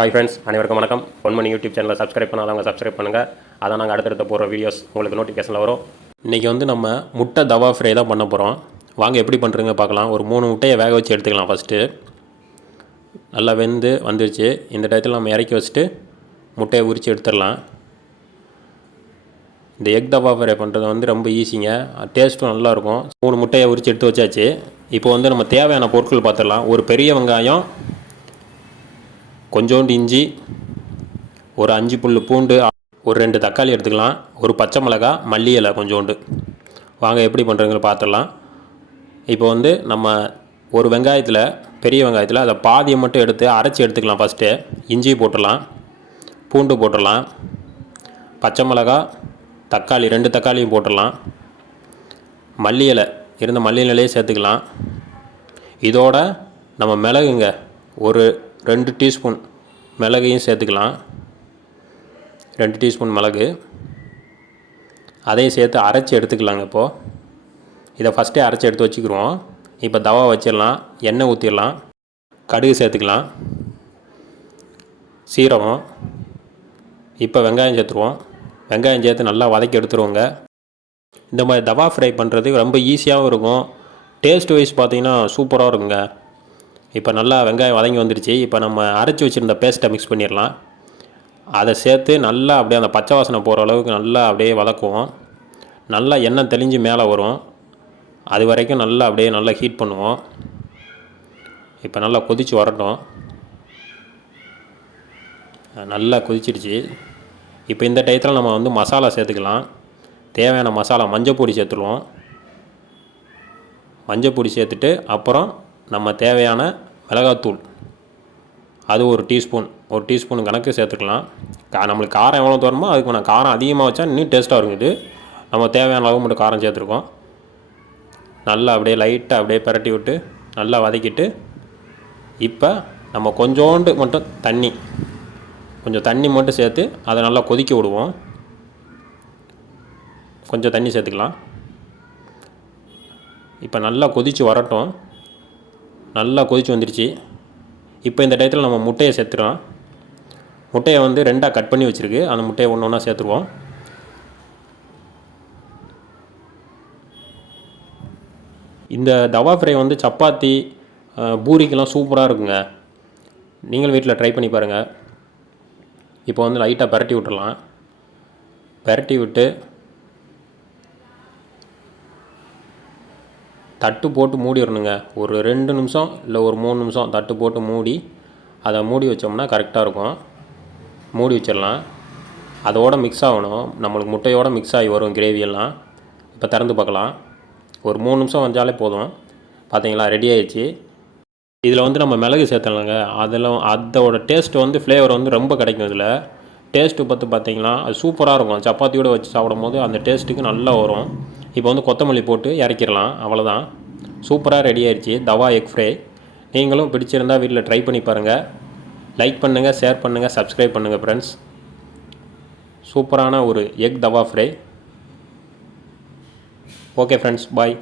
Hi friends அனைவருக்கும் வணக்கம். Ponmani YouTube சேனலை சப்ஸ்கிரைப் பண்ணாதவங்க சப்ஸ்கிரைப் பண்ணுங்கள் அதான் நாங்கள் அடுத்தடுத்த போகிற வீடியோஸ் உங்களுக்கு நோட்டிஃபிகேஷனில் வரும். இன்றைக்கி வந்து நம்ம முட்டை தவா ஃப்ரை தான் பண்ண போகிறோம் வாங்க எப்படி பண்ணுறீங்க பார்க்கலாம். ஒரு மூணு முட்டையை வேக வச்சு எடுத்துக்கலாம் ஃபஸ்ட்டு நல்லா வெந்து வந்துருச்சு. இந்த டயத்தில் நம்ம இறக்கி வச்சுட்டு முட்டையை உரித்து எடுத்துடலாம். இந்த எக் தவா ஃப்ரை பண்ணுறது வந்து ரொம்ப ஈஸிங்க டேஸ்ட்டும் நல்லாயிருக்கும். மூணு முட்டையை உரித்து எடுத்து வச்சாச்சு. இப்போ வந்து நம்ம தேவையான பொருட்கள் பார்த்துடலாம். ஒரு பெரிய வெங்காயம் கொஞ்சோண்டு இஞ்சி ஒரு அஞ்சு புல் பூண்டு ஒரு ரெண்டு தக்காளி எடுத்துக்கலாம் ஒரு பச்சை மிளகா மல்லி இலை கொஞ்சோண்டு. வாங்க எப்படி பண்ணுறீங்க பார்த்துடலாம். இப்போ வந்து நம்ம ஒரு வெங்காயத்தில் பெரிய வெங்காயத்தில் அதை பாதியை மட்டும் எடுத்து அரைச்சி எடுத்துக்கலாம் ஃபஸ்ட்டு இஞ்சி போட்டுடலாம் பூண்டு போட்டுடலாம் பச்சை மிளகா தக்காளி ரெண்டு தக்காளியும் போட்டுடலாம். மல்லி இலை இருந்த மல்லி இலையே சேர்த்துக்கலாம். இதோட நம்ம மிளகுங்க ஒரு ரெண்டு டீஸ்பூன் மிளகையும் சேர்த்துக்கலாம். ரெண்டு டீஸ்பூன் மிளகு. அதையும் சேர்த்து அரைச்சி எடுத்துக்கலாங்க இப்போது இதை ஃபஸ்ட்டே அரைச்சி எடுத்து வச்சுக்கிடுவோம் இப்போ தவா வச்சிடலாம் எண்ணெய் ஊற்றிடலாம் கடுகு சேர்த்துக்கலாம் சீரகம். இப்போ வெங்காயம் சேர்த்துருவோம். வெங்காயம் சேர்த்து நல்லா வதக்கி எடுத்துருவோங்க. இந்த மாதிரி தவா ஃப்ரை பண்ணுறது ரொம்ப ஈஸியாகவும் இருக்கும். டேஸ்ட் வைஸ் பார்த்தீங்கன்னா சூப்பராக இருக்குங்க. இப்போ நல்லா வெங்காயம் வதங்கி வந்துடுச்சு. இப்போ நம்ம அரைச்சி வச்சுருந்த பேஸ்ட்டை மிக்ஸ் பண்ணிடலாம். அதை சேர்த்து நல்லா அப்படியே அந்த பச்சை வாசனை போகிற அளவுக்கு நல்லா அப்படியே வதக்குவோம். நல்லா எண்ணெய் தெளிஞ்சு மேலே வரும். அது வரைக்கும் நல்லா அப்படியே நல்லா ஹீட் பண்ணுவோம். இப்போ நல்லா கொதித்து வரட்டும். நல்லா கொதிச்சிடுச்சு. இப்போ இந்த டயத்தில் நம்ம வந்து மசாலா சேர்த்துக்கலாம். தேவையான மசாலா மஞ்சள் பொடி சேர்த்துருவோம். மஞ்சள் பொடி சேர்த்துட்டு அப்புறம் நம்ம தேவையான மிளகாத்தூள். அது ஒரு டீஸ்பூன். ஒரு டீஸ்பூன் கணக்கு சேர்த்துக்கலாம். கா நம்மளுக்கு காரம் எவ்வளோ தோணுமோ அதுக்கு நான் காரம் அதிகமாக வச்சா இன்னும் டேஸ்ட்டாக இருக்குது நம்ம தேவையான அளவு மட்டும் காரம் சேர்த்துருக்கோம். நல்லா அப்படியே லைட்டாக அப்படியே பரட்டி விட்டு நல்லா வதக்கிட்டு இப்போ நம்ம கொஞ்சோண்டு மட்டும் தண்ணி. கொஞ்சம் தண்ணி மட்டும் சேர்த்து அதை நல்லா கொதிக்க விடுவோம். கொஞ்சம் தண்ணி சேர்த்துக்கலாம். இப்போ நல்லா கொதித்து வரட்டும். நல்லா கொதித்து வந்துருச்சு. இப்போ இந்த டயத்தில் நம்ம முட்டையை சேர்த்துறோம் முட்டையை வந்து ரெண்டாக கட் பண்ணி வச்சுருக்கு. அந்த முட்டையை ஒன்று ஒன்றா சேர்த்துருவோம். இந்த தவா ஃப்ரை வந்து சப்பாத்தி பூரிக்கெல்லாம் சூப்பராக இருக்குங்க. நீங்களும் வீட்டில் ட்ரை பண்ணி பாருங்கள் இப்போ வந்து லைட்டாக பரட்டி விட்டுடலாம் பரட்டி விட்டு தட்டு போட்டு மூடிடணுங்க ஒரு ரெண்டு நிமிஷம் இல்லை ஒரு மூணு நிமிஷம் தட்டு போட்டு மூடி அதை மூடி வச்சோம்னா கரெக்டாக இருக்கும். மூடி வச்சிடலாம். அதோட மிக்ஸ் ஆகணும். நம்மளுக்கு முட்டையோடு மிக்ஸ் ஆகி வரும் கிரேவி எல்லாம். இப்போ திறந்து பார்க்கலாம். ஒரு மூணு நிமிஷம் வந்தாலே போதும். பார்த்தீங்களா ரெடி ஆயிடுச்சு. இதில் வந்து நம்ம மிளகு சேர்த்தலாங்க அதில் அதோட டேஸ்ட் வந்து ஃப்ளேவர் வந்து ரொம்ப கிடைக்கும் இதில். டேஸ்ட்டு பார்த்து பார்த்தீங்கன்னா அது சூப்பராக இருக்கும். சப்பாத்தியோட வச்சு சாப்பிடும் போது அந்த டேஸ்ட்டுக்கு நல்லா வரும். இப்போ வந்து கொத்தமல்லி போட்டு இறக்கிடலாம். அவ்வளோதான் சூப்பராக ரெடி ஆயிடுச்சு. தவா எக் ஃப்ரை நீங்களும் பிடிச்சிருந்தா வீட்டில் ட்ரை பண்ணி பாருங்கள் லைக் பண்ணுங்கள் ஷேர் பண்ணுங்கள் சப்ஸ்கிரைப் பண்ணுங்கள் ஃப்ரெண்ட்ஸ் சூப்பரான ஒரு egg tawa fry okay friends bye